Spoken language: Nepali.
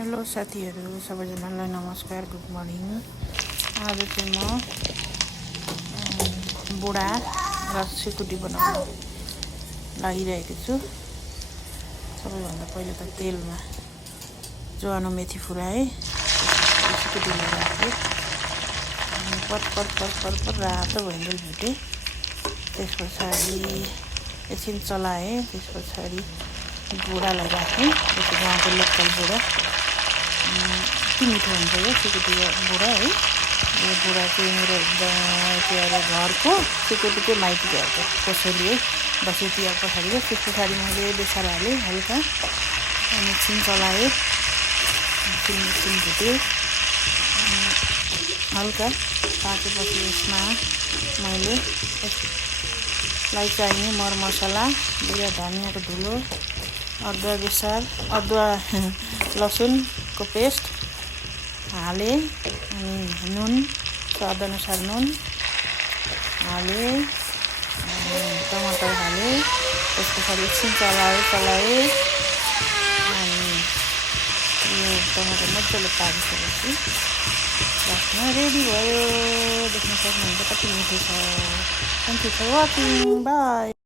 हेलो साथीहरू सबैजनालाई नमस्कार, गुड मर्निङ। आज चाहिँ म बुढा र सिकुटी बनाउन लागिरहेको छु। सबैभन्दा पहिले त तेलमा ज्वानो मेथी फुराएँ, सिकुटीलाई राखेँ, अनि पट रातो भइन्जेल भुटेँ। त्यस पछाडि एकछिन चलाएँ, त्यस पछाडि बुढालाई राखेँ। यो चाहिँ गाउँको लोकल बुढा, कति मिठो हुन्छ यो सिकुटी बुढा है। यो बुढा चाहिँ मेरो एकदम घरको सिकुटीकै माइती घरको कोसेली है, दसैँ तिहार पछाडि हो। त्यस पछाडि मैले बेसार हालेँ हल्का, अनि एकछिन चलाएँ, एकछिन भुटेँ। हल्का पाकेपछि यसमा मैले यसलाई चाहिने मरमसला, जिरा धनियाँको धुलो, अदुवा लसुनको पेस्ट हालेँ, अनि नुन स्वाद अनुसार नुन हालेँ, टमाटर हालेँ। त्यस पछाडि एकछिन चलाएँ, अनि यो टमाटर मजाले पाकिसकेपछि लास्टमा रेडी भयो। देख्न सक्नुहुन्छ कति मिठो छ। Thank you for watching, by.